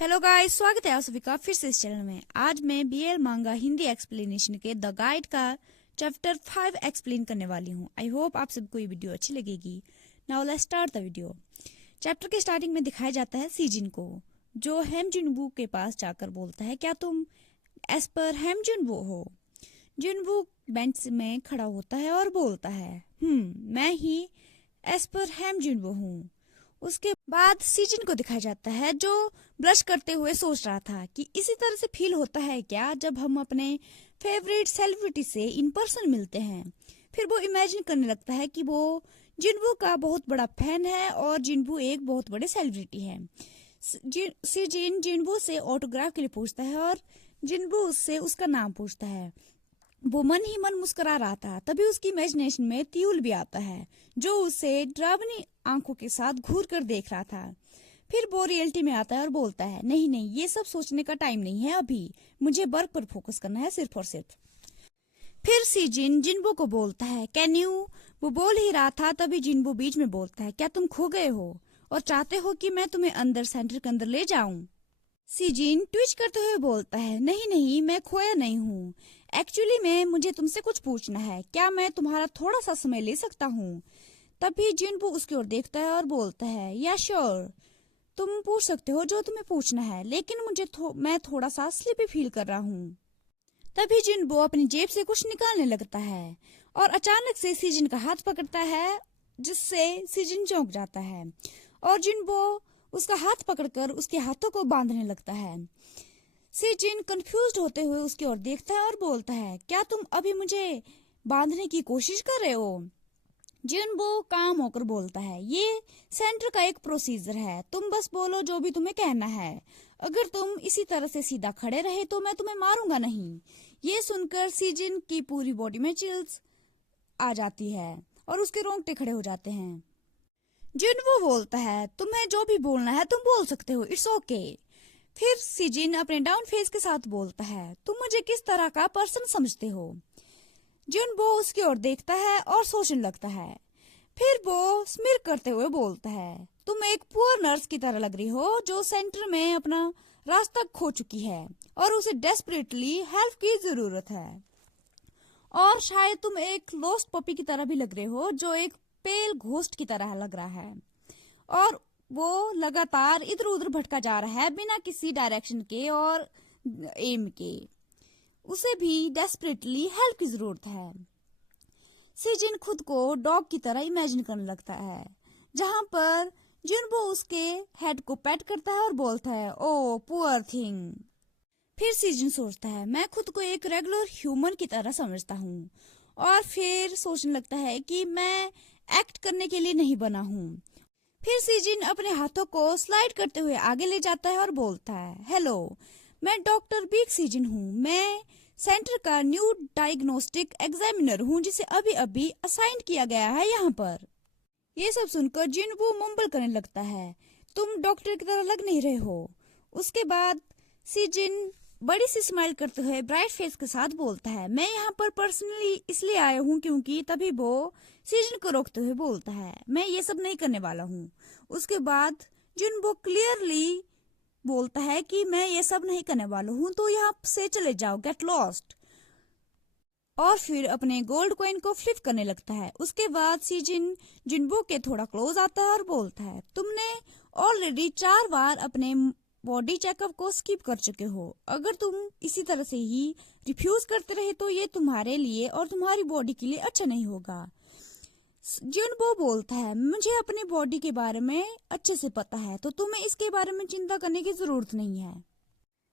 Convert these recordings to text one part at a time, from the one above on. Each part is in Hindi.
हेलो गाइस, स्वागत है आप सभी का फिर से इस चैनल में। आज मैं बीएल मांगा हिंदी एक्सप्लेनेशन के द गाइड का चैप्टर 5 एक्सप्लेन करने वाली हूँ। आई होप आप सबको ये वीडियो अच्छी लगेगी। Now let's start the video. Chapter के स्टार्टिंग में दिखाया जाता है सीजिन को, जो हेम जुनवू के पास जाकर बोलता है, क्या तुम एज पर हेम जुनवू हो? जुनवू बेंच में खड़ा होता है और बोलता है, मैं ही एज पर हेम जुनवू हूँ। उसके बाद सीजन को दिखाया जाता है, जो ब्लश करते हुए सोच रहा था कि इसी तरह से फील होता है क्या जब हम अपने फेवरेट सेलिब्रिटी से इन पर्सन मिलते हैं। फिर वो इमेजिन करने लगता है कि वो जिनवू का बहुत बड़ा फैन है और जिनवू एक बहुत बड़े सेलिब्रिटी है। सीजन जिनवू से ऑटोग्राफ के लिए पूछता है और जिनवू उससे उसका नाम पूछता है। वो मन ही मन मुस्कुरा रहा था। तभी उसकी इमेजिनेशन में त्यूल भी आता है, जो उसे डरावनी आंखों के साथ घूर कर देख रहा था। फिर वो रियलिटी में आता है और बोलता है, नहीं नहीं, ये सब सोचने का टाइम नहीं है, अभी मुझे वर्क पर फोकस करना है, सिर्फ और सिर्फ। फिर सीजिन जिनबो को बोलता है, कैन यू? वो बोल ही रहा था, तभी जिनबो बीच में बोलता है, क्या तुम खो गए हो और चाहते हो कि मैं तुम्हें अंदर सेंटर के अंदर ले जाऊं? सीजिन ट्विच करते हुए बोलता है, नहीं नहीं, मैं खोया नहीं हूँ। एक्चुअली में मुझे तुमसे कुछ पूछना है, क्या मैं तुम्हारा थोड़ा सा समय ले सकता हूँ? तभी जिनबू उसकी ओर देखता है और बोलता है, या श्योर, तुम पूछ सकते हो जो तुम्हें पूछना है, लेकिन मैं थोड़ा सा स्लीपी फील कर रहा हूँ। तभी जिनबू अपनी जेब से कुछ निकालने लगता है और अचानक से सीजन का हाथ पकड़ता है, जिससे सीजन चौंक जाता है और जिनबू उसका हाथ पकड़कर उसके हाथों को बांधने लगता है। सीजिन कंफ्यूज्ड होते हुए उसकी ओर देखता है और बोलता है, क्या तुम अभी मुझे बांधने की कोशिश कर रहे हो? जिनबो काम होकर बोलता है, ये सेंटर का एक प्रोसीजर है, तुम बस बोलो जो भी तुम्हें कहना है। अगर तुम इसी तरह से सीधा खड़े रहे तो मैं तुम्हें मारूंगा नहीं। ये सुनकर सीजिन की पूरी बॉडी में चिल्स आ जाती है और उसके रोंगटे खड़े हो जाते हैं। जिनबो बोलता है, तुम्हें जो भी बोलना है तुम बोल सकते हो, इट्स ओके। फिर सीजिन अपने डाउन फेस के साथ बोलता है, तुम मुझे किस तरह का पर्सन समझते हो? जिनबो उसकी ओर देखता है और सोचने लगता है। फिर वो स्मिर करते हुए बोलता है, तुम एक पुअर नर्स की तरह लग रही हो, जो सेंटर में अपना रास्ता खो चुकी है और उसे डेस्परेटली हेल्प की जरूरत है। और शायद तुम एक लॉस्ट पपी की तरह भी लग रहे हो, जो एक पेल घोस्ट की तरह लग रहा है और वो लगातार इधर उधर भटका जा रहा है बिना किसी डायरेक्शन के और एम के। उसे भी डेस्परेटली हेल्प की जरूरत है। सीजिन खुद को डॉग की तरह इमेजिन करने लगता है, जहां पर जिनबो उसके हेड को पैट करता है और बोलता है, ओ पुअर थिंग। फिर सीजिन सोचता है, मैं खुद को एक रेगुलर ह्यूमन की तरह समझता हूँ और फिर सोचने लगता है कि मैं एक्ट करने के लिए नहीं बना हूँ। फिर सीजिन अपने हाथों को स्लाइड करते हुए आगे ले जाता है और बोलता है, हेलो, मैं डॉक्टर बीक सीजिन हूँ। मैं सेंटर का न्यू डायग्नोस्टिक एग्जामिनर हूँ, जिसे अभी अभी असाइन किया गया है यहाँ पर। ये सब सुनकर जिनबू मुंबल करने लगता है, तुम डॉक्टर की तरह लग नहीं रहे हो। उसके बाद सीजिन बड़ी सी स्माइल करते हुए ब्राइट फेस के साथ बोलता है, मैं यहाँ पर पर्सनली इसलिए आया हूँ क्योंकि। तभी वो सीजन को रोकते हुए बोलता है, मैं ये सब नहीं करने वाला हूँ। उसके बाद जिनबो क्लियरली बोलता है कि मैं ये सब नहीं करने वाला हूँ, तो यहाँ से चले जाओ, गेट लॉस्ट। और फिर अपने गोल्ड कॉइन को फ्लिप करने लगता है। उसके बाद सीजिन जिनबो के थोड़ा क्लोज आता है और बोलता है, तुमने ऑलरेडी 4 बार अपने बॉडी चेकअप को स्किप कर चुके हो। अगर तुम इसी तरह से ही रिफ्यूज करते रहे तो ये तुम्हारे लिए और तुम्हारी बॉडी के लिए अच्छा नहीं होगा। जिनबो बोलता है, मुझे अपनी बॉडी के बारे में अच्छे से पता है, तो तुम्हें इसके बारे में चिंता करने की जरूरत नहीं है।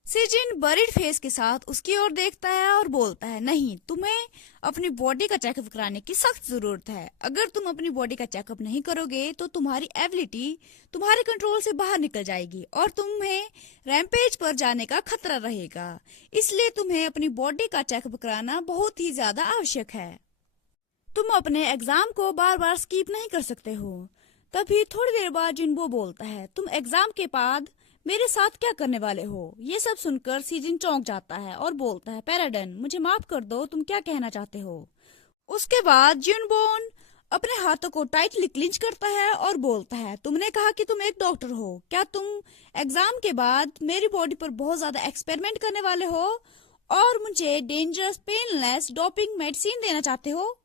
सीजिन बरीड फेस के साथ उसकी ओर देखता है और बोलता है, नहीं, तुम्हें अपनी बॉडी का चेकअप कराने की सख्त जरूरत है। अगर तुम अपनी बॉडी का चेकअप नहीं करोगे तो तुम्हारी एबिलिटी तुम्हारे कंट्रोल से बाहर निकल जाएगी और तुम्हें रैम्पेज पर जाने का खतरा रहेगा। इसलिए तुम्हें अपनी बॉडी का चेकअप कराना बहुत ही ज्यादा आवश्यक है। तुम अपने एग्जाम को बार बार स्किप नहीं कर सकते हो। तभी थोड़ी देर बाद जिनबो बोलता है, तुम एग्जाम के बाद मेरे साथ क्या करने वाले हो? ये सब सुनकर सीजिन चौंक जाता है और बोलता है, पैराडन, मुझे माफ कर दो, तुम क्या कहना चाहते हो? उसके बाद जिनबोन अपने हाथों को टाइटली क्लिंच करता है और बोलता है, तुमने कहा कि तुम एक डॉक्टर हो, क्या तुम एग्जाम के बाद मेरी बॉडी पर बहुत ज्यादा एक्सपेरिमेंट करने वाले हो और मुझे डेंजरस पेनलेस डोपिंग मेडिसिन देना चाहते हो?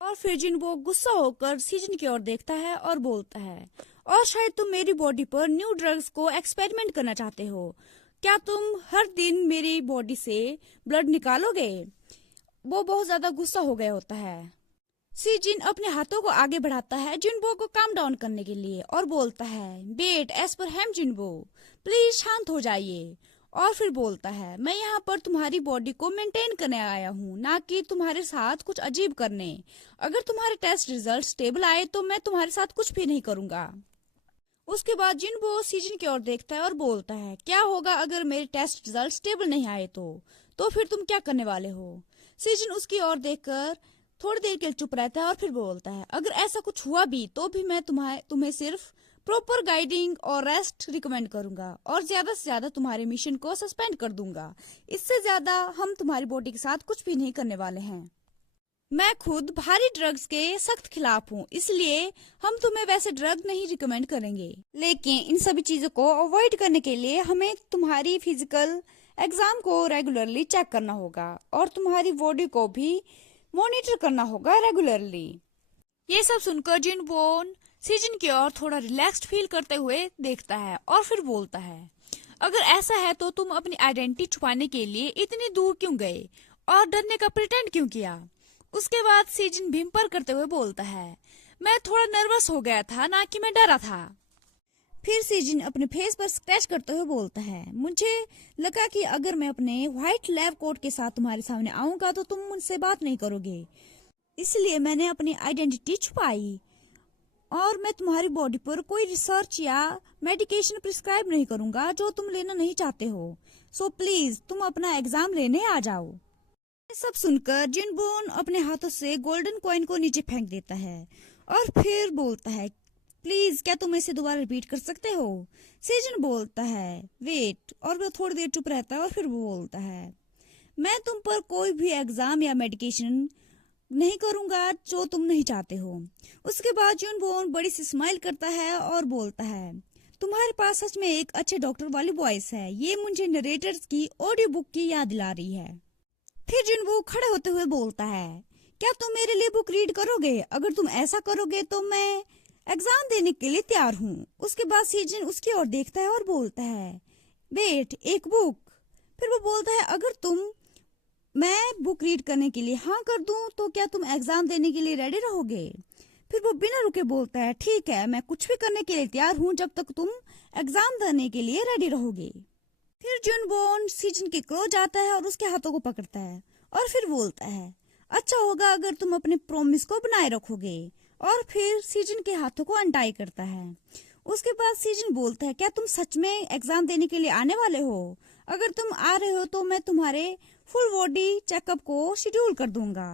और फिर जिनबो गुस्सा होकर सीजन की ओर देखता है और बोलता है, और शायद तुम मेरी बॉडी पर न्यू ड्रग्स को एक्सपेरिमेंट करना चाहते हो, क्या तुम हर दिन मेरी बॉडी से ब्लड निकालोगे? वो बहुत ज्यादा गुस्सा हो गया होता है। सीजिन अपने हाथों को आगे बढ़ाता है जिनबो को काम डाउन करने के लिए और बोलता है, wait as per ham जिनबो, please शांत हो जाइए। और फिर बोलता है, मैं यहाँ पर तुम्हारी बॉडी को मेंटेन करने आया हूँ, ना कि तुम्हारे साथ कुछ अजीब करने। अगर तुम्हारे टेस्ट रिजल्ट स्टेबल आए तो मैं तुम्हारे साथ कुछ भी नहीं करूंगा। उसके बाद जिनबो सीजन की ओर देखता है और बोलता है, क्या होगा अगर मेरे टेस्ट रिजल्ट स्टेबल नहीं आए तो फिर तुम क्या करने वाले हो? सीजन उसकी ओर देखकर थोड़ी देर के लिए चुप रहता है और फिर बोलता है, अगर ऐसा कुछ हुआ भी तो भी मैं तुम्हें सिर्फ प्रॉपर गाइडिंग और रेस्ट रिकमेंड करूंगा और ज्यादा से ज्यादा तुम्हारे मिशन को सस्पेंड कर दूंगा। इससे ज्यादा हम तुम्हारी बॉडी के साथ कुछ भी नहीं करने वाले हैं। मैं खुद भारी ड्रग्स के सख्त खिलाफ हूँ, इसलिए हम तुम्हें वैसे ड्रग नहीं रिकमेंड करेंगे, लेकिन इन सभी चीजों को अवॉइड करने के लिए हमें तुम्हारी फिजिकल एग्जाम को रेगुलरली चेक करना होगा और तुम्हारी बॉडी को भी मॉनिटर करना होगा रेगुलरली। ये सब सुनकर जिनबोन सीजन की ओर थोड़ा रिलैक्स्ड फील करते हुए देखता है और फिर बोलता है, अगर ऐसा है तो तुम अपनी आइडेंटिटी छुपाने के लिए इतनी दूर क्यों गए और डरने का प्रिटेंड क्यों किया? उसके बाद सीजन भिम्पर करते हुए बोलता है, मैं थोड़ा नर्वस हो गया था, ना कि मैं डरा था। फिर सीजन अपने फेस पर स्क्रैच करते हुए बोलता है, मुझे लगा कि अगर मैं अपने व्हाइट लैब कोट के साथ तुम्हारे सामने आऊंगा तो तुम मुझसे बात नहीं करोगे, इसलिए मैंने अपनी आइडेंटिटी छुपाई और मैं तुम्हारी बॉडी पर कोई रिसर्च या मेडिकेशन प्रिस्क्राइब नहीं करूंगा जो तुम लेना नहीं चाहते हो। सो प्लीज तुम अपना एग्जाम लेने आ जाओ। ये सब सुनकर जिनबोन अपने हाथों से गोल्डन कॉइन को नीचे फेंक देता है और फिर बोलता है, प्लीज क्या तुम इसे दोबारा रिपीट कर सकते हो? सीजन बोलता है, वेट, और वो थोड़ी देर चुप रहता है और फिर वो बोलता है, मैं तुम पर कोई भी एग्जाम या मेडिकेशन नहीं करूंगा जो तुम नहीं चाहते हो। उसके बाद जिनबोन बड़ी सी स्माइल करता है और बोलता है, तुम्हारे पास सच में एक अच्छे डॉक्टर वाली वॉइस है, ये मुझे नरेटर्स की ऑडियो बुक की याद दिला रही है। फिर जिनबो खड़े होते हुए बोलता है, क्या तुम मेरे लिए बुक रीड करोगे? अगर तुम ऐसा करोगे तो मैं एग्जाम देने के लिए तैयार हूँ। उसके बाद सीजन उसकी ओर देखता है और बोलता है, वेट, एक बुक? फिर वो बोलता है, अगर मैं बुक रीड करने के लिए हाँ कर दूं तो क्या तुम एग्जाम देने के लिए रेडी रहोगे? फिर वो बिना रुके बोलता है, ठीक है, मैं कुछ भी करने के लिए तैयार हूँ जब तक तुम एग्जाम देने के लिए रेडी रहोगे। फिर जिनबोन सीजन के क्लोज आता है और उसके हाथों को पकड़ता है और फिर बोलता है, अच्छा होगा अगर तुम अपने प्रॉमिस को बनाए रखोगे। और फिर सीजन के हाथों को अनटाई करता है। उसके बाद सीजन बोलता है, क्या तुम सच में एग्जाम देने के लिए आने वाले हो? अगर तुम आ रहे हो तो मैं तुम्हारे फुल बॉडी चेकअप को शेड्यूल कर दूंगा।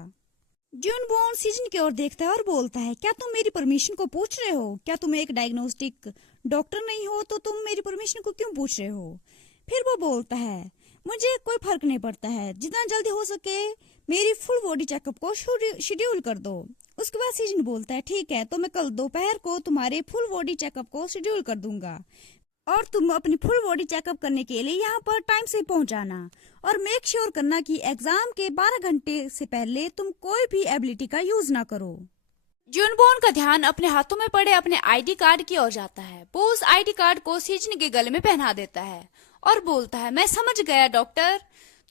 जिनबोन सीजन की ओर देखता है और बोलता है, क्या तुम मेरी परमिशन को पूछ रहे हो? क्या तुम एक डायग्नोस्टिक डॉक्टर नहीं हो तो तुम मेरी परमिशन को क्यों पूछ रहे हो? फिर वो बोलता है, मुझे कोई फर्क नहीं पड़ता है, जितना जल्दी हो सके मेरी फुल बॉडी चेकअप को शेड्यूल कर दो। उसके बाद सीजन बोलता है, ठीक है, तो मैं कल दोपहर को तुम्हारे फुल बॉडी चेकअप को शेड्यूल कर दूंगा और तुम अपनी फुल बॉडी चेकअप करने के लिए यहाँ पर टाइम से पहुँचाना और मेक श्योर करना कि एग्जाम के 12 घंटे से पहले तुम कोई भी एबिलिटी का यूज ना करो। जिनबोन का ध्यान अपने हाथों में पड़े अपने आईडी कार्ड की ओर जाता है। वो उस आईडी कार्ड को सीजन के गले में पहना देता है और बोलता है, मैं समझ गया डॉक्टर,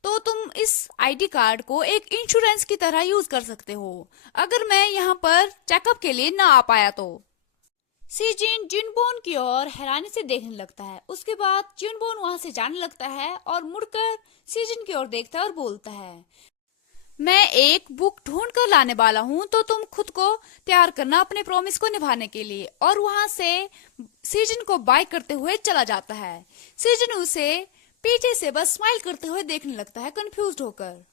तो तुम इस आईडी कार्ड को एक इंश्योरेंस की तरह यूज कर सकते हो अगर मैं यहाँ पर चेकअप के लिए ना आ पाया तो। सीजन जिनबोन की ओर हैरानी से देखने लगता है। उसके बाद जिनबोन वहां से जाने लगता है और मुड़कर सीजन की ओर देखता है और बोलता है, मैं एक बुक ढूंढ कर लाने वाला हूँ, तो तुम खुद को तैयार करना अपने प्रॉमिस को निभाने के लिए। और वहां से सीजन को बाय करते हुए चला जाता है। सीजन उसे पीछे से बस स्माइल करते हुए देखने लगता है, कंफ्यूज्ड होकर।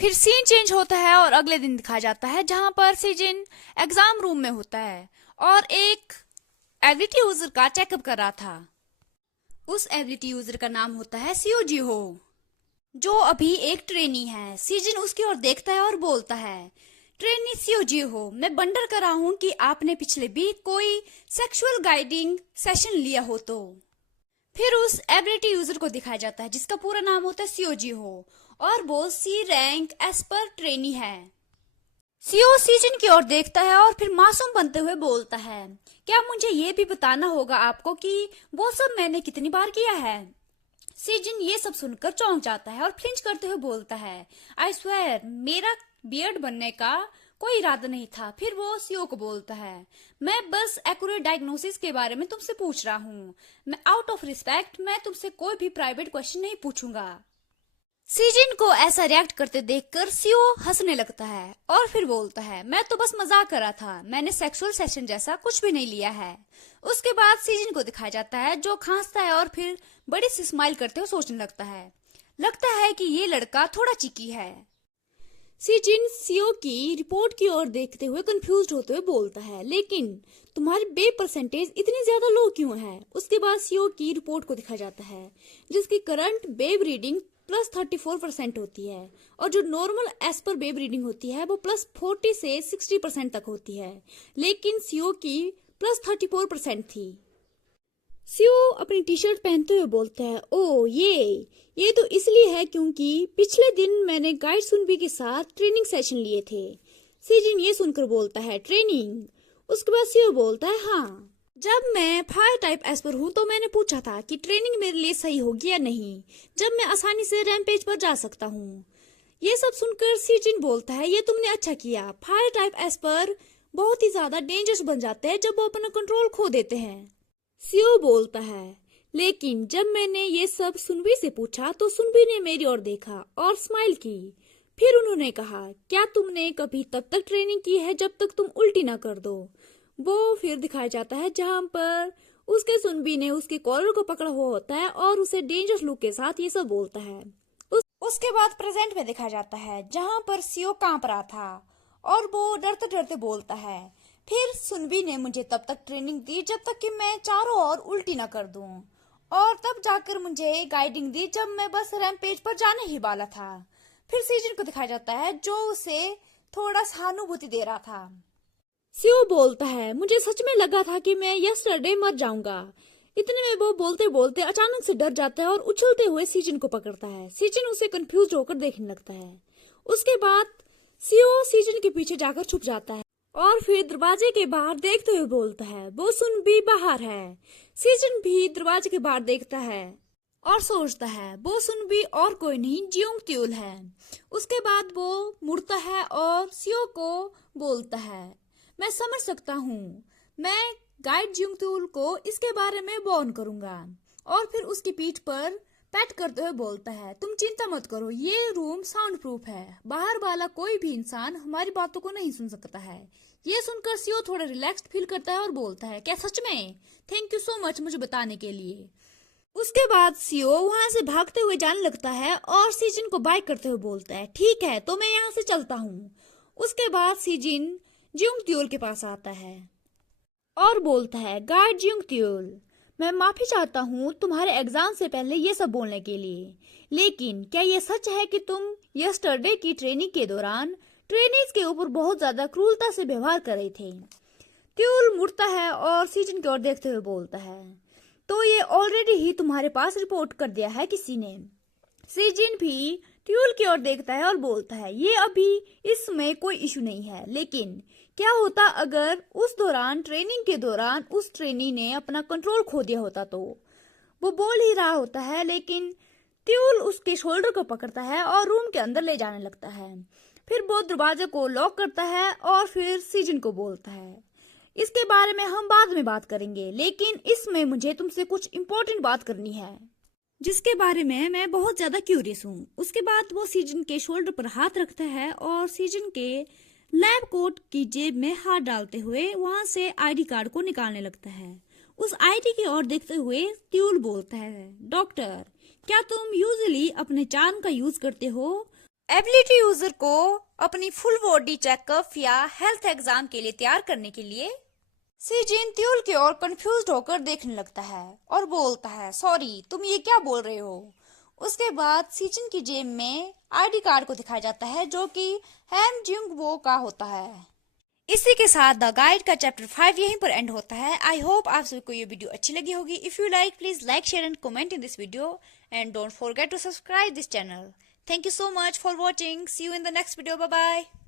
फिर सीन चेंज होता है और अगले दिन दिखाया जाता है जहां पर सीजन एग्जाम रूम में होता है और एक एबिलिटी यूजर का चेकअप कर रहा था। उस एबिलिटी यूजर का नाम होता है सीओजी हो, जो अभी एक ट्रेनी है। सीजन उसकी ओर देखता है और बोलता है, ट्रेनी सीओजी हो, मैं वंडर कर रहा हूँ कि आपने पिछले वीक कोई सेक्सुअल गाइडिंग सेशन लिया हो तो। फिर उस एबिलिटी यूजर को दिखाया जाता है जिसका पूरा नाम होता है सीओजी हो और वो सी रैंक एज पर ट्रेनी है। सीओ सीजन की ओर देखता है और फिर मासूम बनते हुए बोलता है, क्या मुझे ये भी बताना होगा आपको कि वो सब मैंने कितनी बार किया है? सीजन ये सब सुनकर चौंक जाता है और फ्लिंच करते हुए बोलता है, आई स्वेयर मेरा बियर्ड बनने का कोई इरादा नहीं था। फिर वो सीओ को बोलता है, मैं बस एक्यूरेट डायग्नोसिस के बारे में तुमसे पूछ रहा हूँ। मैं आउट ऑफ रिस्पेक्ट मैं तुमसे कोई भी प्राइवेट क्वेश्चन नहीं पूछूंगा। सीजन को ऐसा रिएक्ट करते देखकर सीओ हंसने लगता है और फिर बोलता है, मैं तो बस मजाक कर रहा था, मैंने सेक्सुअल सेशन जैसा कुछ भी नहीं लिया है। उसके बाद सीजन को दिखाया जाता है जो खांसता है और फिर बड़ी सी स्माइल करते हुए सोचने लगता है कि ये लड़का थोड़ा चिकी है। सीजन सीओ की रिपोर्ट की ओर देखते हुए कंफ्यूज्ड होते हुए बोलता है, लेकिन तुम्हारी बे परसेंटेज इतनी ज्यादा लो क्यों है? उसके बाद सीओ की रिपोर्ट को दिखाया जाता है जिसकी करंट बेब रीडिंग +34% होती है और जो नॉर्मल एज पर बेब रीडिंग होती है वो +40 से 60% तक होती है, लेकिन सीओ की +34% थी। सीओ अपनी टी शर्ट पहनते हुए बोलता है, ओ ये तो इसलिए है क्योंकि पिछले दिन मैंने गाइड सुनबी के साथ ट्रेनिंग सेशन लिए थे। सीजन ये सुनकर बोलता है, ट्रेनिंग? उसके बाद सीओ बोलता है, हाँ, जब मैं फायर टाइप एस पर हूँ तो मैंने पूछा था कि ट्रेनिंग मेरे लिए सही होगी या नहीं, जब मैं आसानी से रैम्पेज पर जा सकता हूँ। ये सब सुनकर सीजन बोलता है, ये तुमने अच्छा किया। फायर टाइप एस पर बहुत ही ज्यादा डेंजरस बन जाते हैं जब वो अपना कंट्रोल खो देते हैं। सीओ बोलता है, लेकिन जब मैंने ये सब सुनबी से पूछा तो सुनबी ने मेरी ओर देखा और स्माइल की। फिर उन्होंने कहा, क्या तुमने कभी तब तक ट्रेनिंग की है जब तक तुम उल्टी ना कर दो? वो फिर दिखाया जाता है जहां पर उसके सुनबी ने उसके कॉलर को पकड़ा हुआ होता है और उसे डेंजरस लुक के साथ ये सब बोलता है। उसके बाद प्रेजेंट में दिखाया जाता है जहां पर सीओ कांप रहा था और वो डरते डरते बोलता है, फिर सुनबी ने मुझे तब तक ट्रेनिंग दी जब तक कि मैं चारों ओर उल्टी ना कर दूं, और तब जाकर मुझे गाइडिंग दी जब मैं बस रैम्पेज पर जाने ही वाला था। फिर सीजन को दिखाया जाता है जो उसे थोड़ा सहानुभूति दे रहा था। सीओ बोलता है, मुझे सच में लगा था कि मैं यस्टरडे मर जाऊंगा। इतने में वो बोलते बोलते अचानक से डर जाता है और उछलते हुए सीजन को पकड़ता है। सीजन उसे कंफ्यूज होकर देखने लगता है। उसके बाद सीओ सीजन के पीछे जाकर छुप जाता है और फिर दरवाजे के बाहर देखते हुए बोलता है, वो सुनबी बाहर है। सीजन भी दरवाजे के बाहर देखता है और सोचता है, वो सुनबी और कोई नहीं जियोंग त्यूल है। उसके बाद वो मुड़ता है और सीओ को बोलता है, मैं समझ सकता हूँ, मैं गाइड जियोंग त्यूल को इसके बारे में वार्न करूंगा। और फिर उसकी पीठ पर पैट करते हुए बोलता है, तुम चिंता मत करो, ये रूम साउंड प्रूफ है, बाहर वाला कोई भी इंसान हमारी बातों को नहीं सुन सकता है। ये सुनकर सीओ थोड़ा रिलैक्स्ड फील करता है और बोलता है, क्या सच में? थैंक यू सो मच मुझे बताने के लिए। उसके बाद सीओ वहां से भागते हुए जाने लगता है और सीजन को बाय करते हुए बोलता है, ठीक है तो मैं यहाँ से चलता हूँ। उसके बाद सीजन जियोंग त्यूल के पास आता है और बोलता है, गाइड जियोंग त्यूल, मैं माफी चाहता हूँ तुम्हारे एग्जाम से पहले ये सब बोलने के लिए, लेकिन क्या ये सच है कि तुम यस्टरडे की ट्रेनिंग के दौरान ट्रेनीज के ऊपर बहुत ज्यादा क्रूरता से व्यवहार कर रहे थे? त्यूल मुड़ता है और सीजन की ओर देखते हुए बोलता है, तो ये ऑलरेडी ही तुम्हारे पास रिपोर्ट कर दिया है किसी ने। सीजन भी ट्यूल की ओर देखता है और बोलता है, ये अभी इसमें कोई इशू नहीं है, लेकिन क्या होता अगर उस दौरान ट्रेनिंग के दौरान उस ट्रेनी ने अपना कंट्रोल खो दिया होता? तो वो बोल ही रहा होता है, लेकिन ट्यूल उसके शोल्डर को पकड़ता है और रूम के अंदर ले जाने लगता है। फिर वो दरवाजे को लॉक करता है और फिर सीजन को बोलता है, इसके बारे में हम बाद में बात करेंगे, लेकिन इसमें मुझे तुमसे कुछ इम्पोर्टेंट बात करनी है जिसके बारे में मैं बहुत ज्यादा क्यूरियस हूँ। उसके बाद वो सीजन के शोल्डर पर हाथ रखता है और सीजन के लैब कोट की जेब में हाथ डालते हुए वहां से आईडी कार्ड को निकालने लगता है। उस आईडी की ओर देखते हुए ट्यूल बोलता है, डॉक्टर, क्या तुम यूजुअली अपने चार्म का यूज करते हो एबिलिटी यूजर को अपनी फुल बॉडी चेकअप या हेल्थ एग्जाम के लिए तैयार करने के लिए? सीजन ट्यूल की ओर कंफ्यूज्ड होकर देखने लगता है और बोलता है, सॉरी तुम ये क्या बोल रहे हो? उसके बाद सीचन की जेब में आईडी कार्ड को दिखाया जाता है जो कि हैम जिंग वो का होता है। इसी के साथ द गाइड का चैप्टर 5 यहीं पर एंड होता है। आई होप आप सभी को ये वीडियो अच्छी लगी होगी। If you like please like share and comment in this video and don't forget to subscribe this channel. Thank you so much for watching. See you in the next video. Bye bye.